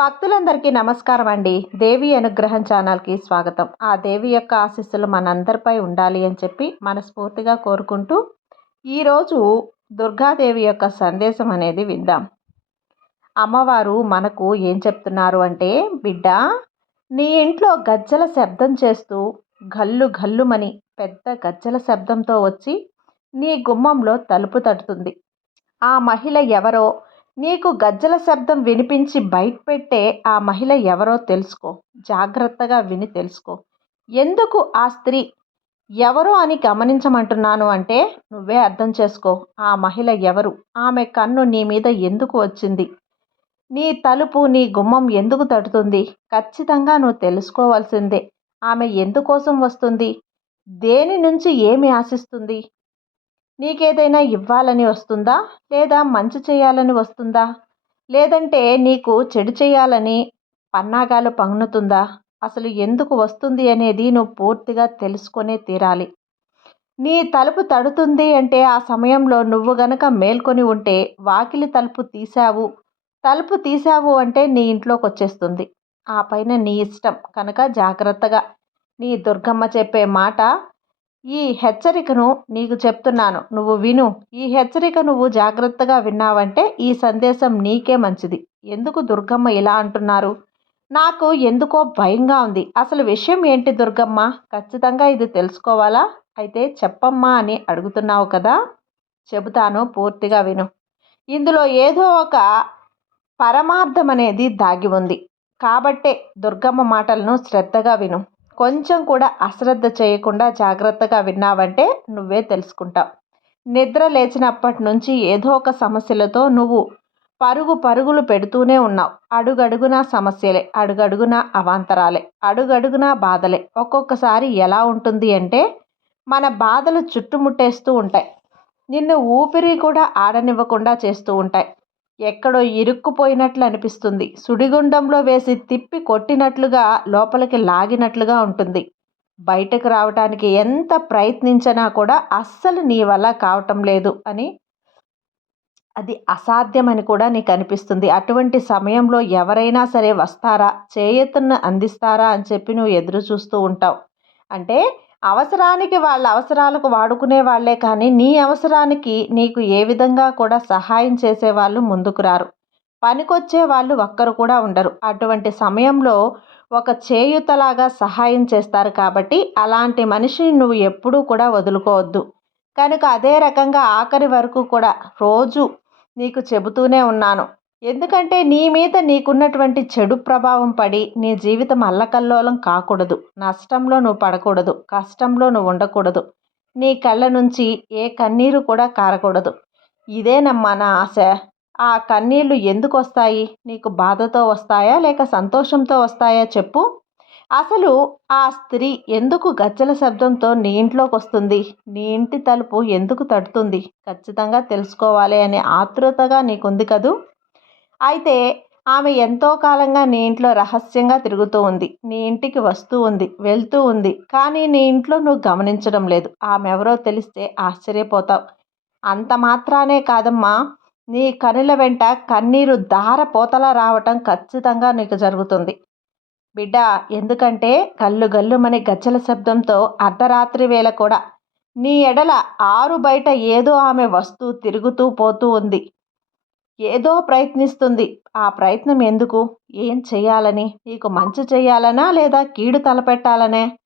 భక్తులందరికీ నమస్కారం అండి. దేవి అనుగ్రహం ఛానల్కి స్వాగతం. ఆ దేవి యొక్క ఆశీస్సులు మనందరిపై ఉండాలి అని చెప్పి మనస్ఫూర్తిగా కోరుకుంటూ ఈరోజు దుర్గాదేవి యొక్క సందేశం అనేది విందాం. అమ్మవారు మనకు ఏం చెప్తున్నారు అంటే బిడ్డ నీ ఇంట్లో గజ్జల శబ్దం చేస్తూ గల్లు గల్లుమని పెద్ద గజ్జల శబ్దంతో వచ్చి నీ గుమ్మంలో తలుపు తడుతుంది. ఆ మహిళ ఎవరో నీకు గజ్జల శబ్దం వినిపించి బయటపెట్టే ఆ మహిళ ఎవరో తెలుసుకో. జాగ్రత్తగా విని తెలుసుకో. ఎందుకు ఆ స్త్రీ? ఎవరో అని గమనించమంటున్నాను అంటే నువ్వే అర్థం చేసుకో. ఆ మహిళ ఎవరు? ఆమె కన్ను నీ మీద ఎందుకు వచ్చింది? నీ తలుపు నీ గుమ్మం ఎందుకు తడుతుంది? ఖచ్చితంగా నువ్వు తెలుసుకోవాల్సిందే. ఆమె ఎందుకోసం వస్తుంది? దేని నుంచి ఏమి ఆశిస్తుంది? నీకేదైనా ఇవ్వాలని వస్తుందా? లేదా మంచి చేయాలని వస్తుందా? లేదంటే నీకు చెడు చేయాలని పన్నాగాలు పన్నుతుందా? అసలు ఎందుకు వస్తుంది అనేది నువ్వు పూర్తిగా తెలుసుకొనే తీరాలి. నీ తలుపు తడుతుంది అంటే ఆ సమయంలో నువ్వు గనక మేల్కొని ఉంటే వాకిలి తలుపు తీసావు తలుపు తీసావు అంటే నీ ఇంట్లోకి వచ్చేస్తుంది ఆ పైన నీ ఇష్టం. కనుక జాగ్రత్తగా. నీ దుర్గమ్మ చెప్పే మాట ఈ హెచ్చరికను నీకు చెప్తున్నాను. నువ్వు విను. ఈ హెచ్చరిక నువ్వు జాగ్రత్తగా విన్నావంటే ఈ సందేశం నీకే మంచిది. ఎందుకు దుర్గమ్మ ఇలా అంటున్నారు? నాకు ఎందుకో భయంగా ఉంది. అసలు విషయం ఏంటి దుర్గమ్మ? ఖచ్చితంగా ఇది తెలుసుకోవాలా? అయితే చెప్పమ్మా అని అడుగుతున్నావు కదా? చెబుతాను పూర్తిగా విను. ఇందులో ఏదో ఒక పరమార్థం అనేది దాగి ఉంది. కాబట్టే దుర్గమ్మ మాటలను శ్రద్ధగా విను. కొంచెం కూడా అశ్రద్ధ చేయకుండా జాగ్రత్తగా విన్నావంటే నువ్వే తెలుసుకుంటావు. నిద్ర లేచినప్పటి నుంచి ఏదో ఒక సమస్యలతో నువ్వు పరుగు పరుగులు పెడుతూనే ఉన్నావు. అడుగడుగునా సమస్యలే అడుగడుగునా అవాంతరాలే అడుగడుగునా బాధలే. ఒక్కొక్కసారి ఎలా ఉంటుంది అంటే మన బాధలు చుట్టుముట్టేస్తూ ఉంటాయి. నిన్ను ఊపిరి కూడా ఆడనివ్వకుండా చేస్తూ ఉంటాయి. ఎక్కడో ఇరుక్కుపోయినట్లు అనిపిస్తుంది. సుడిగుండంలో వేసి తిప్పి కొట్టినట్లుగా లోపలికి లాగినట్లుగా ఉంటుంది. బయటకు రావటానికి ఎంత ప్రయత్నించినా కూడా అస్సలు నీ వల్ల కావటం లేదు అని అది అసాధ్యమని కూడా నీకు అనిపిస్తుంది. అటువంటి సమయంలో ఎవరైనా సరే వస్తారా? చేయతను అందిస్తారా అని చెప్పి నువ్వు ఎదురు చూస్తూ ఉంటావు. అంటే అవసరానికి వాళ్ళ అవసరాలకు వాడుకునే వాళ్ళే కానీ నీ అవసరానికి నీకు ఏ విధంగా కూడా సహాయం చేసేవాళ్ళు ముందుకు రారు. పనికొచ్చే వాళ్ళు ఒక్కరు కూడా ఉండరు. అటువంటి సమయంలో ఒక చేయుతలాగా సహాయం చేస్తారు కాబట్టి అలాంటి మనిషిని నువ్వు ఎప్పుడూ కూడా వదులుకోవద్దు. కనుక అదే రకంగా ఆఖరి వరకు కూడా రోజు నీకు చెబుతూనే ఉన్నాను. ఎందుకంటే నీ మీద నీకున్నటువంటి చెడు ప్రభావం పడి నీ జీవితం అల్లకల్లోలం కాకూడదు. నష్టంలో నువ్వు పడకూడదు. కష్టంలో నువ్వు ఉండకూడదు. నీ కళ్ళ నుంచి ఏ కన్నీరు కూడా కారకూడదు. ఇదేనమ్మా నా ఆశ. ఆ కన్నీళ్ళు ఎందుకు వస్తాయి? నీకు బాధతో వస్తాయా? లేక సంతోషంతో వస్తాయా? చెప్పు. అసలు ఆ స్త్రీ ఎందుకు గజ్జల శబ్దంతో నీ ఇంట్లోకి వస్తుంది? నీ ఇంటి తలుపు ఎందుకు తడుతుంది? ఖచ్చితంగా తెలుసుకోవాలి అనే ఆతృతగా నీకుంది కదూ? అయితే ఆమె ఎంతో కాలంగా నీ ఇంట్లో రహస్యంగా తిరుగుతూ ఉంది. నీ ఇంటికి వస్తూ ఉంది వెళ్తూ ఉంది. కానీ నీ ఇంట్లో నువ్వు గమనించడం లేదు. ఆమె ఎవరో తెలిస్తే ఆశ్చర్యపోతావు. అంత మాత్రానే కాదమ్మా. నీ కనుల వెంట కన్నీరు దార పోతలా రావటం ఖచ్చితంగా నీకు జరుగుతుంది. బిడ్డ ఎందుకంటే గల్లు గల్లుమని గజ్జల శబ్దంతో అర్ధరాత్రి వేళ కూడా నీ ఎడల ఆరు బయట ఏదో ఆమె వస్తూ తిరుగుతూ పోతూ ఉంది. ఏదో ప్రయత్నిస్తుంది. ఆ ప్రయత్నం ఎందుకు? ఏం చేయాలని నీకు మంచి చేయాలనా లేదా కీడు తలపెట్టాలనే?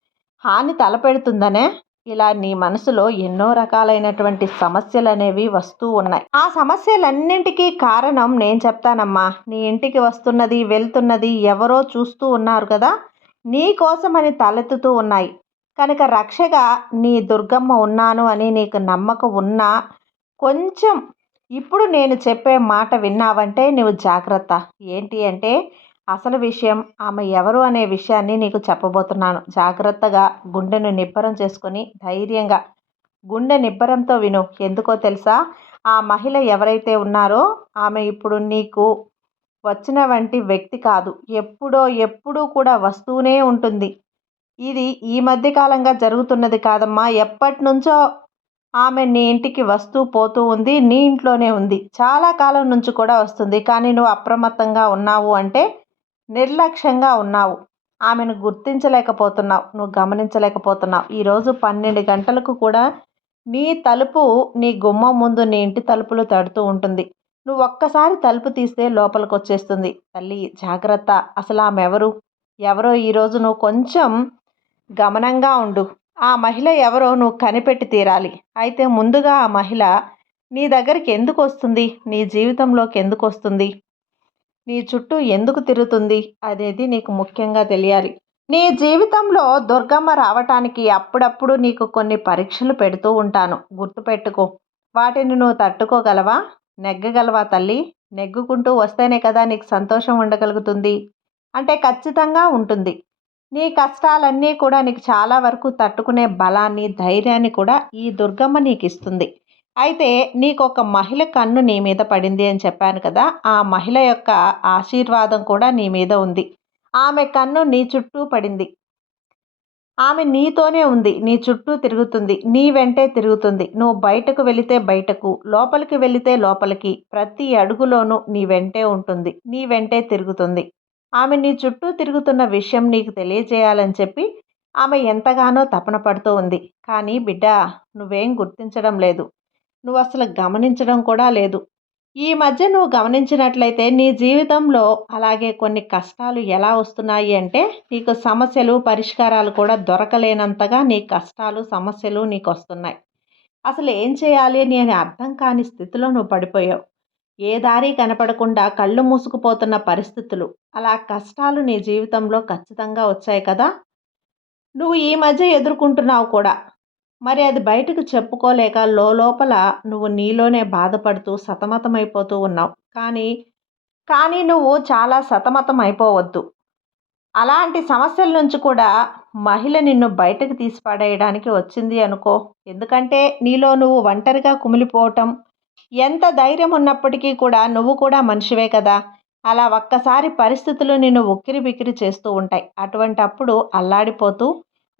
హాని తలపెడుతుందనే? ఇలా నీ మనసులో ఎన్నో రకాలైనటువంటి సమస్యలు అనేవి వస్తూ ఉన్నాయి. ఆ సమస్యలన్నింటికీ కారణం నేను చెప్తానమ్మా. నీ ఇంటికి వస్తున్నది వెళ్తున్నది ఎవరో చూస్తూ ఉన్నారు కదా? నీ కోసమని తలెత్తుతూ ఉన్నాయి. కనుక రక్షగా నీ దుర్గమ్మ ఉన్నాను అని నీకు నమ్మకం ఉన్నా కొంచెం ఇప్పుడు నేను చెప్పే మాట విన్నావంటే నువ్వు జాగ్రత్త. ఏంటి అంటే అసలు విషయం ఆమె ఎవరు అనే విషయాన్ని నీకు చెప్పబోతున్నాను. జాగ్రత్తగా గుండెను నిబ్బరం చేసుకొని ధైర్యంగా. గుండె నిబ్బరంతో విను. ఎందుకో తెలుసా? ఆ మహిళ ఎవరైతే ఉన్నారో ఆమె ఇప్పుడు నీకు వచ్చిన వంటి వ్యక్తి కాదు. ఎప్పుడో ఎప్పుడూ కూడా వస్తూనే ఉంటుంది. ఇది ఈ మధ్యకాలంగా జరుగుతున్నది కాదమ్మా. ఎప్పటి నుంచో ఆమె నీ ఇంటికి వస్తూ పోతూ ఉంది నీ ఇంట్లోనే ఉంది. చాలా కాలం నుంచి కూడా వస్తుంది. కానీ నువ్వు అప్రమత్తంగా ఉన్నావు అంటే నిర్లక్ష్యంగా ఉన్నావు. ఆమెను గుర్తించలేకపోతున్నావు. నువ్వు గమనించలేకపోతున్నావు. ఈరోజు పన్నెండు గంటలకు కూడా నీ తలుపు నీ గుమ్మం ముందు నీ ఇంటి తలుపులు తడుతూ ఉంటుంది. నువ్వు ఒక్కసారి తలుపు తీస్తే లోపలికి వచ్చేస్తుంది తల్లి జాగ్రత్త. అసలు ఆమె ఎవరు? ఎవరో ఈరోజు నువ్వు కొంచెం గమనంగా ఉండు. ఆ మహిళ ఎవరో నువ్వు కనిపెట్టి తీరాలి. అయితే ముందుగా ఆ మహిళ నీ దగ్గరికి ఎందుకు వస్తుంది? నీ జీవితంలోకి ఎందుకు వస్తుంది? నీ చుట్టూ ఎందుకు తిరుగుతుంది? అనేది నీకు ముఖ్యంగా తెలియాలి. నీ జీవితంలో దుర్గమ్మ రావటానికి అప్పుడప్పుడు నీకు కొన్ని పరీక్షలు పెడుతూ ఉంటాను. గుర్తుపెట్టుకో. వాటిని నువ్వు తట్టుకోగలవా? నెగ్గగలవా తల్లి? నెగ్గుకుంటూ వస్తేనే కదా నీకు సంతోషం ఉండగలుగుతుంది. అంటే ఖచ్చితంగా ఉంటుంది. నీ కష్టాలన్నీ కూడా నీకు చాలా వరకు తట్టుకునే బలాన్ని ధైర్యాన్ని కూడా ఈ దుర్గమ్మ నీకు ఇస్తుంది అయితే నీకు ఒక మహిళ కన్ను నీ మీద పడింది అని చెప్పాను కదా ఆ మహిళ యొక్క ఆశీర్వాదం కూడా నీ మీద ఉంది. ఆమె కన్ను నీ చుట్టూ పడింది. ఆమె నీతోనే ఉంది నీ చుట్టూ తిరుగుతుంది నీ వెంటే తిరుగుతుంది. నువ్వు బయటకు వెళితే బయటకు లోపలికి వెళితే లోపలికి ప్రతి అడుగులోనూ నీ వెంటే ఉంటుంది నీ వెంటే తిరుగుతుంది. ఆమె నీ చుట్టూ తిరుగుతున్న విషయం నీకు తెలియజేయాలని చెప్పి ఆమె ఎంతగానో తపన పడుతూ ఉంది. కానీ బిడ్డ నువ్వేం గుర్తించడం లేదు. నువ్వు అసలు గమనించడం కూడా లేదు. ఈ మధ్య నువ్వు గమనించినట్లయితే నీ జీవితంలో అలాగే కొన్ని కష్టాలు ఎలా వస్తున్నాయి అంటే నీకు సమస్యలు పరిష్కారాలు కూడా దొరకలేనంతగా నీ కష్టాలు సమస్యలు నీకు వస్తున్నాయి అసలు ఏం చేయాలి అని అర్థం కాని స్థితిలో నువ్వు పడిపోయావు. ఏ దారి కనపడకుండా కళ్ళు మూసుకుపోతున్న పరిస్థితులు. అలా కష్టాలు నీ జీవితంలో ఖచ్చితంగా వచ్చాయి కదా? నువ్వు ఈ మధ్య ఎదుర్కొంటున్నావు కూడా. మరి అది బయటకు చెప్పుకోలేక లోపల నువ్వు నీలోనే బాధపడుతూ సతమతమైపోతూ ఉన్నావు. కానీ కానీ నువ్వు చాలా సతమతం అయిపోవద్దు అలాంటి సమస్యల నుంచి కూడా మహిళ నిన్ను బయటకు తీసిపడేయడానికి వచ్చింది అనుకో. ఎందుకంటే నీలో నువ్వు ఒంటరిగా కుమిలిపోవటం ఎంత ధైర్యం ఉన్నప్పటికీ కూడా నువ్వు కూడా మనిషివే కదా. అలా ఒక్కసారి పరిస్థితులు నిన్ను ఉక్కిరి బిక్కిరి చేస్తూ ఉంటాయి. అటువంటి అప్పుడు అల్లాడిపోతూ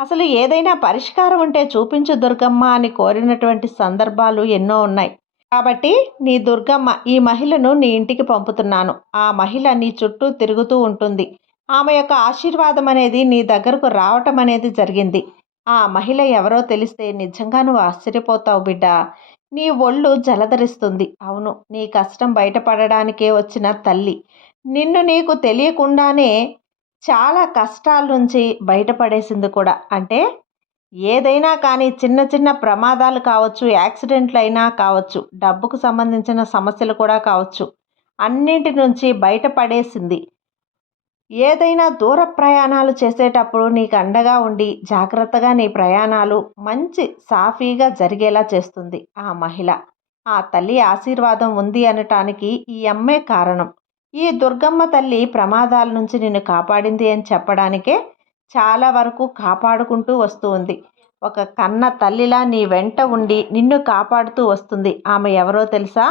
అసలు ఏదైనా పరిష్కారం ఉంటే చూపించు దుర్గమ్మ అని కోరినటువంటి సందర్భాలు ఎన్నో ఉన్నాయి. కాబట్టి నీ దుర్గమ్మ ఈ మహిళను నీ ఇంటికి పంపుతున్నాను. ఆ మహిళ నీ చుట్టూ తిరుగుతూ ఉంటుంది. ఆమె యొక్క ఆశీర్వాదం అనేది నీ దగ్గరకు రావటం అనేది జరిగింది. ఆ మహిళ ఎవరో తెలిస్తే నిజంగా నువ్వు ఆశ్చర్యపోతావు బిడ్డ. నీ ఒళ్ళు జలధరిస్తుంది. అవును నీ కష్టం బయటపడడానికే వచ్చిన తల్లి. నిన్ను నీకు తెలియకుండానే చాలా కష్టాల నుంచి బయటపడేసింది కూడా. అంటే ఏదైనా కానీ చిన్న చిన్న ప్రమాదాలు కావచ్చు యాక్సిడెంట్లు అయినా కావచ్చు డబ్బుకు సంబంధించిన సమస్యలు కూడా కావచ్చు అన్నింటి నుంచి బయటపడేసింది. ఏదైనా దూర ప్రయాణాలు చేసేటప్పుడు నీకు అండగా ఉండి జాగ్రత్తగా నీ ప్రయాణాలు మంచి సాఫీగా జరిగేలా చేస్తుంది ఆ మహిళ. ఆ తల్లి ఆశీర్వాదం ఉంది అనటానికి ఈ అమ్మే కారణం. ఈ దుర్గమ్మ తల్లి ప్రమాదాల నుంచి నిన్ను కాపాడింది అని చెప్పడానికే చాలా వరకు కాపాడుకుంటూ వస్తూ ఉంది. ఒక కన్న తల్లిలా నీ వెంట ఉండి నిన్ను కాపాడుతూ వస్తుంది. ఆమె ఎవరో తెలుసా?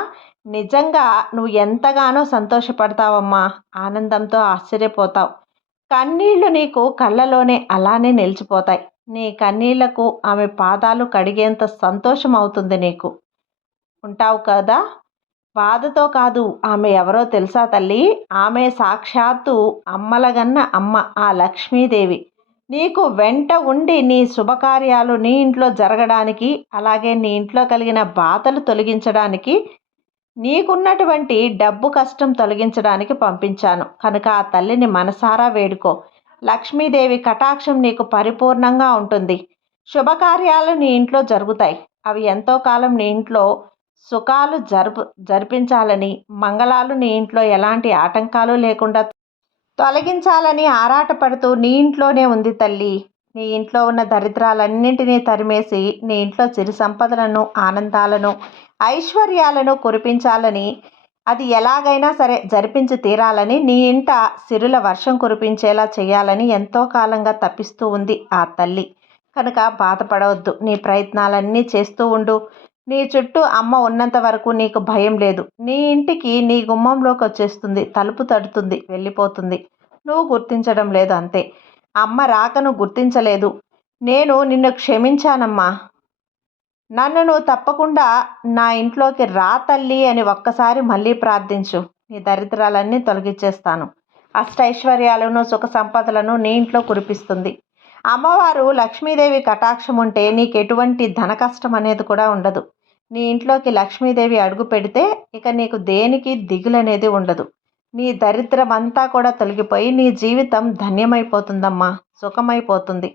నిజంగా నువ్వు ఎంతగానో సంతోషపడతావమ్మా. ఆనందంతో ఆశ్చర్యపోతావు. కన్నీళ్ళు నీకు కళ్ళలోనే అలానే నిలిచిపోతాయి. నీ కన్నీళ్ళకు ఆమె పాదాలు కడిగేంత సంతోషం అవుతుంది నీకు. ఉంటావు కదా? బాధతో కాదు ఆమె ఎవరో తెలుసా తల్లి? ఆమె సాక్షాత్తు అమ్మలగన్న అమ్మ ఆ లక్ష్మీదేవి. నీకు వెంట ఉండి నీ శుభకార్యాలు నీ ఇంట్లో జరగడానికి అలాగే నీ ఇంట్లో కలిగిన బాధలు తొలగించడానికి నీకున్నటువంటి డబ్బు కష్టం తొలగించడానికి పంపించాను. కనుక ఆ తల్లిని మనసారా వేడుకో. లక్ష్మీదేవి కటాక్షం నీకు పరిపూర్ణంగా ఉంటుంది. శుభకార్యాలు నీ ఇంట్లో జరుగుతాయి. అవి ఎంతో కాలం నీ ఇంట్లో సుఖాలు జరుపు జరిపించాలని మంగళాలు నీ ఇంట్లో ఎలాంటి ఆటంకాలు లేకుండా తొలగించాలని ఆరాటపడుతూ నీ ఇంట్లోనే ఉంది తల్లి. నీ ఇంట్లో ఉన్న దరిద్రాలన్నింటినీ తరిమేసి నీ ఇంట్లో చిరు సంపదలను ఆనందాలను ఐశ్వర్యాలను కురిపించాలని అది ఎలాగైనా సరే జరిపించి తీరాలని నీ ఇంట సిరుల వర్షం కురిపించేలా చేయాలని ఎంతో కాలంగా తప్పిస్తూ ఉంది ఆ తల్లి. కనుక బాధపడవద్దు. నీ ప్రయత్నాలన్నీ చేస్తూ ఉండు. నీ చుట్టూ అమ్మ ఉన్నంత వరకు నీకు భయం లేదు. నీ ఇంటికి నీ గుమ్మంలోకి వచ్చేస్తుంది తలుపు తడుతుంది. వెళ్ళిపోతుంది. నువ్వు గుర్తించడం లేదు అంతే. అమ్మ రాకను గుర్తించలేదు. నేను నిన్ను క్షమించానమ్మా. నన్ను నువ్వు తప్పకుండా నా ఇంట్లోకి రా తల్లి అని ఒక్కసారి మళ్ళీ ప్రార్థించు. నీ దరిద్రాలన్నీ తొలగించేస్తాను అష్టైశ్వర్యాలను సుఖ సంపదలను నీ ఇంట్లో కురిపిస్తుంది. అమ్మవారు లక్ష్మీదేవి కటాక్షం ఉంటే నీకు ఎటువంటి ధన కష్టం అనేది కూడా ఉండదు. నీ ఇంట్లోకి లక్ష్మీదేవి అడుగు పెడితే ఇక నీకు దేనికి దిగులు అనేది ఉండదు. నీ దరిద్రం అంతా కూడా తొలగిపోయి నీ జీవితం ధన్యమైపోతుందమ్మా సుఖమైపోతుంది.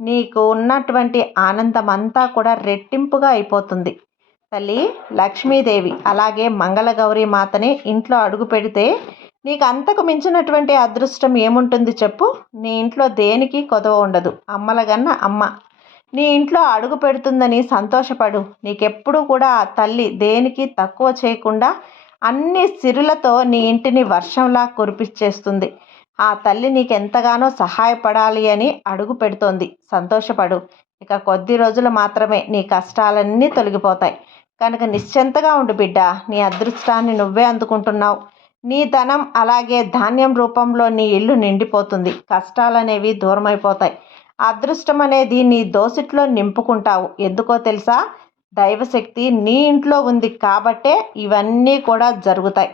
నీకు ఉన్నటువంటి ఆనందం అంతా కూడా రెట్టింపుగా అయిపోతుంది. తల్లి లక్ష్మీదేవి అలాగే మంగళగౌరి మాతని ఇంట్లో అడుగు పెడితే నీకు అంతకు మించినటువంటి అదృష్టం ఏముంటుంది చెప్పు? నీ ఇంట్లో దేనికి కొదవ ఉండదు అమ్మలగన్న అమ్మ. నీ ఇంట్లో అడుగు పెడుతుందని సంతోషపడు. నీకెప్పుడు కూడా తల్లి దేనికి తక్కువ చేయకుండా అన్ని సిరులతో నీ ఇంటిని వర్షంలా కురిపించేస్తుంది. ఆ తల్లి నీకు ఎంతగానో సహాయపడాలి అని అడుగు పెడుతోంది. సంతోషపడు. ఇక కొద్ది రోజులు మాత్రమే నీ కష్టాలన్నీ తొలగిపోతాయి. కనుక నిశ్చింతగా ఉండు బిడ్డ. నీ అదృష్టాన్ని నువ్వే అందుకుంటున్నావు. నీ ధనం అలాగే ధాన్యం రూపంలో నీ ఇల్లు నిండిపోతుంది. కష్టాలనేవి దూరమైపోతాయి. అదృష్టం అనేది నీ దోసిట్లో నింపుకుంటావు. ఎందుకో తెలుసా? దైవశక్తి నీ ఇంట్లో ఉంది కాబట్టే ఇవన్నీ కూడా జరుగుతాయి.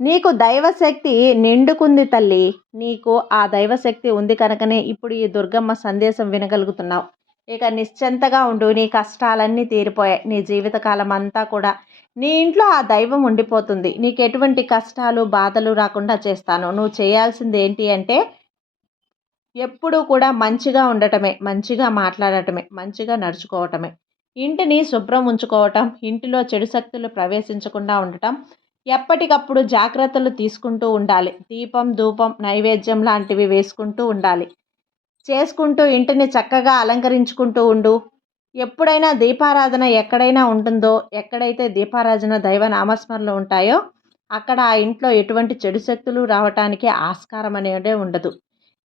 నీకు దైవశక్తి నిండుకుంది తల్లి. నీకు ఆ దైవశక్తి ఉంది కనుకనే ఇప్పుడు ఈ దుర్గమ్మ సందేశం వినగలుగుతున్నావు. ఇక నిశ్చింతగా ఉండు నీ కష్టాలన్నీ తీరిపోయాయి. నీ జీవితకాలం అంతా కూడా నీ ఇంట్లో ఆ దైవం ఉండిపోతుంది. నీకు ఎటువంటి కష్టాలు బాధలు రాకుండా చేస్తాను. నువ్వు చేయాల్సింది ఏంటి అంటే ఎప్పుడూ కూడా మంచిగా ఉండటమే మంచిగా మాట్లాడటమే మంచిగా నడుచుకోవటమే. ఇంటిని శుభ్రం ఉంచుకోవటం ఇంటిలో చెడు శక్తులు ప్రవేశించకుండా ఉండటం ఎప్పటికప్పుడు జాగ్రత్తలు తీసుకుంటూ ఉండాలి. దీపం ధూపం నైవేద్యం లాంటివి వేసుకుంటూ ఉండాలి. చేసుకుంటూ ఇంటిని చక్కగా అలంకరించుకుంటూ ఉండు. ఎప్పుడైనా దీపారాధన ఎక్కడైనా ఉంటుందో ఎక్కడైతే దీపారాధన దైవ నామస్మరణలు ఉంటాయో అక్కడ ఆ ఇంట్లో ఎటువంటి చెడు శక్తులు రావటానికి ఆస్కారం అనేది ఉండదు.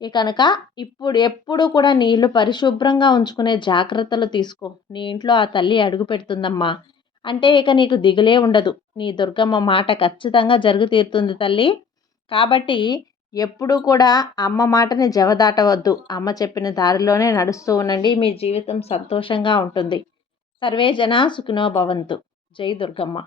కనుక ఇప్పుడు ఎప్పుడు కూడా నీళ్ళు పరిశుభ్రంగా ఉంచుకునే జాగ్రత్తలు తీసుకో. నీ ఇంట్లో ఆ తల్లి అడుగు పెడుతుందమ్మా. అంటే ఇక నీకు దిగులే ఉండదు. నీ దుర్గమ్మ మాట ఖచ్చితంగా జరుగు తీరుతుంది తల్లి. కాబట్టి ఎప్పుడూ కూడా అమ్మ మాటని జవదాటవద్దు. అమ్మ చెప్పిన దారిలోనే నడుస్తూ ఉండండి. మీ జీవితం సంతోషంగా ఉంటుంది. సర్వే జన సుఖినో భవంతు. జై దుర్గమ్మ.